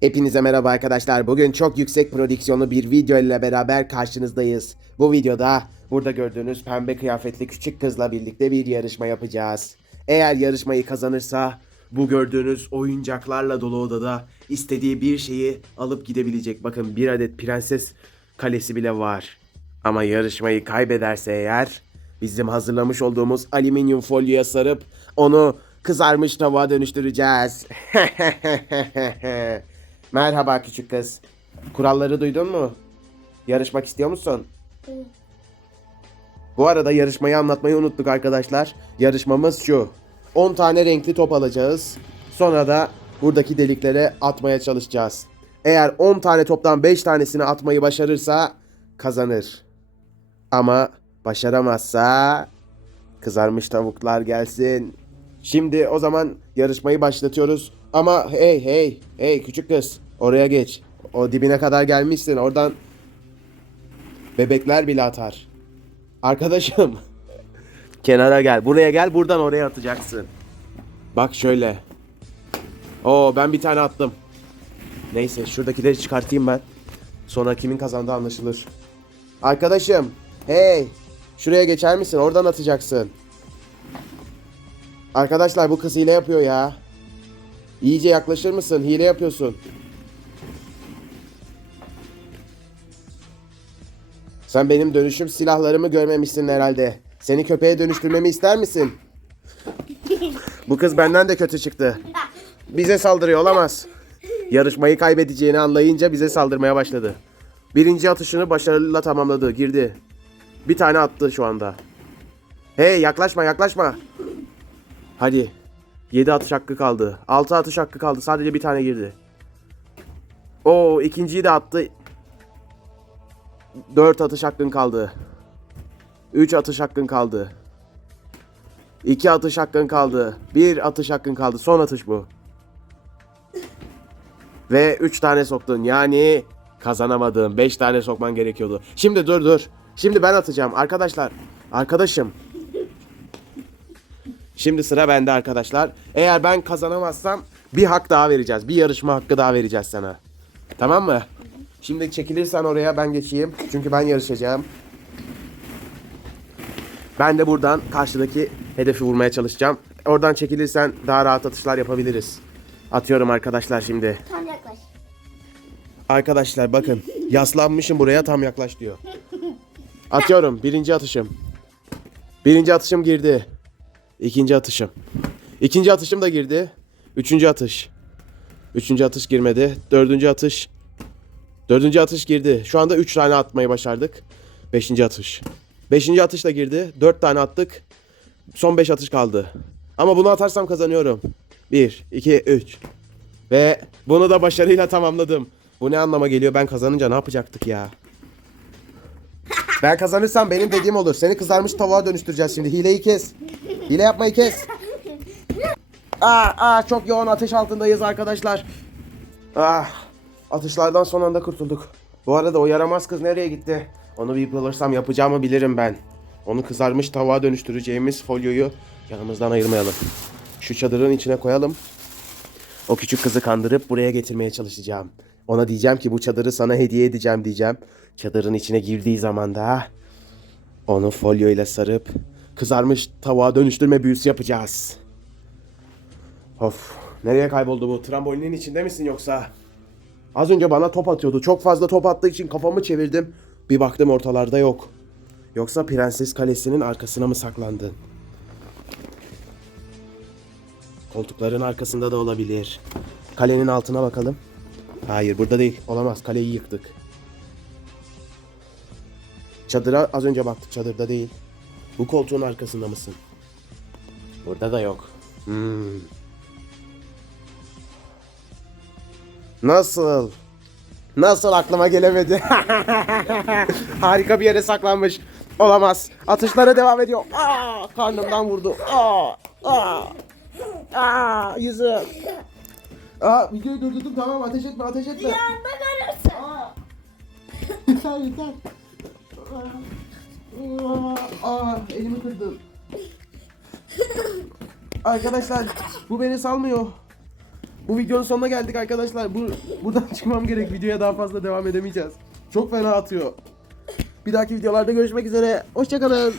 Hepinize merhaba arkadaşlar. Bugün çok yüksek prodüksiyonlu bir video ile beraber karşınızdayız. Bu videoda burada gördüğünüz pembe kıyafetli küçük kızla birlikte bir yarışma yapacağız. Eğer yarışmayı kazanırsa bu gördüğünüz oyuncaklarla dolu odada istediği bir şeyi alıp gidebilecek. Bakın bir adet prenses kalesi bile var. Ama yarışmayı kaybederse eğer bizim hazırlamış olduğumuz alüminyum folyoya sarıp onu kızarmış tavuğa dönüştüreceğiz. Merhaba küçük kız. Kuralları duydun mu? Yarışmak istiyor musun? Bu arada yarışmayı anlatmayı unuttuk arkadaşlar. Yarışmamız şu. 10 tane renkli top alacağız. Sonra da buradaki deliklere atmaya çalışacağız. Eğer 10 tane toptan 5 tanesini atmayı başarırsa kazanır. Ama başaramazsa kızarmış tavuklar gelsin. Şimdi o zaman yarışmayı başlatıyoruz. Ama hey hey hey küçük kız oraya geç. O dibine kadar gelmişsin oradan bebekler bile atar. Arkadaşım kenara gel buraya gel buradan oraya atacaksın. Bak şöyle. Oo ben bir tane attım. Neyse şuradakileri çıkartayım ben. Sonra kimin kazandığı anlaşılır. Arkadaşım hey şuraya geçer misin oradan atacaksın. Arkadaşlar bu kız hile yapıyor ya. İyice yaklaşır mısın? Hile yapıyorsun. Sen benim dönüşüm silahlarımı görmemişsin herhalde. Seni köpeğe dönüştürmemi ister misin? Bu kız benden de kötü çıktı. Bize saldırıyor olamaz. Yarışmayı kaybedeceğini anlayınca bize saldırmaya başladı. Birinci atışını başarıyla tamamladı. Girdi. Bir tane attı şu anda. Hey yaklaşma yaklaşma. Hadi. 7 atış hakkı kaldı. 6 atış hakkı kaldı. Sadece bir tane girdi. Oo ikinciyi de attı. 4 atış hakkın kaldı. 3 atış hakkın kaldı. 2 atış hakkın kaldı. 1 atış hakkın kaldı. Son atış bu. Ve 3 tane soktun. Yani kazanamadın. 5 tane sokman gerekiyordu. Şimdi dur dur. Şimdi ben atacağım. Arkadaşlar. Arkadaşım. Şimdi sıra bende arkadaşlar. Eğer ben kazanamazsam bir hak daha vereceğiz. Bir yarışma hakkı daha vereceğiz sana. Tamam mı? Şimdi çekilirsen oraya ben geçeyim. Çünkü ben yarışacağım. Ben de buradan karşıdaki hedefi vurmaya çalışacağım. Oradan çekilirsen daha rahat atışlar yapabiliriz. Atıyorum arkadaşlar şimdi. Tam yaklaş. Arkadaşlar bakın yaslanmışım buraya tam yaklaş diyor. Atıyorum birinci atışım. Birinci atışım girdi. İkinci atışım. İkinci atışım da girdi. Üçüncü atış. Üçüncü atış girmedi. Dördüncü atış. Dördüncü atış girdi. Şu anda üç tane atmayı başardık. Beşinci atış. Beşinci atış da girdi. Dört tane attık. Son beş atış kaldı. Ama bunu atarsam kazanıyorum. Bir, iki, üç. Ve bunu da başarıyla tamamladım. Bu ne anlama geliyor? Ben kazanınca ne yapacaktık ya? Ben kazanırsam benim dediğim olur. Seni kızarmış tavuğa dönüştüreceğiz şimdi. Hileyi kes. Hile yapmayı kes. Aa, aa çok yoğun ateş altındayız arkadaşlar. Ah, atışlardan son anda kurtulduk. Bu arada o yaramaz kız nereye gitti? Onu bir bulursam yapacağımı bilirim ben. Onu kızarmış tavuğa dönüştüreceğimiz folyoyu yanımızdan ayırmayalım. Şu çadırın içine koyalım. O küçük kızı kandırıp buraya getirmeye çalışacağım. Ona diyeceğim ki bu çadırı sana hediye edeceğim diyeceğim. Çadırın içine girdiği zaman da onu folyo ile sarıp kızarmış tavuğa dönüştürme büyüsü yapacağız. Of nereye kayboldu bu? Trambolinin içinde misin yoksa? Az önce bana top atıyordu. Çok fazla top attığı için kafamı çevirdim. Bir baktım ortalarda yok. Yoksa Prenses Kalesi'nin arkasına mı saklandın? Koltukların arkasında da olabilir. Kalenin altına bakalım. Hayır burada değil. Olamaz. Kaleyi yıktık. Çadıra az önce baktık. Çadırda değil. Bu koltuğun arkasında mısın? Burada da yok. Hmm. Nasıl? Nasıl aklıma gelemedi? Harika bir yere saklanmış. Olamaz. Atışlara devam ediyor. Aa, karnımdan vurdu. Aa, aa, aa, yüzüm. Aa, videoyu durdurdum tamam ateş etme ateş etme. Yanında görürsün. Aa. yeter yeter. Aa, aa, elimi kırdım. Arkadaşlar bu beni salmıyor. Bu videonun sonuna geldik arkadaşlar. Bu buradan çıkmam gerek. Videoya daha fazla devam edemeyeceğiz. Çok fena atıyor. Bir dahaki videolarda görüşmek üzere. Hoşçakalın.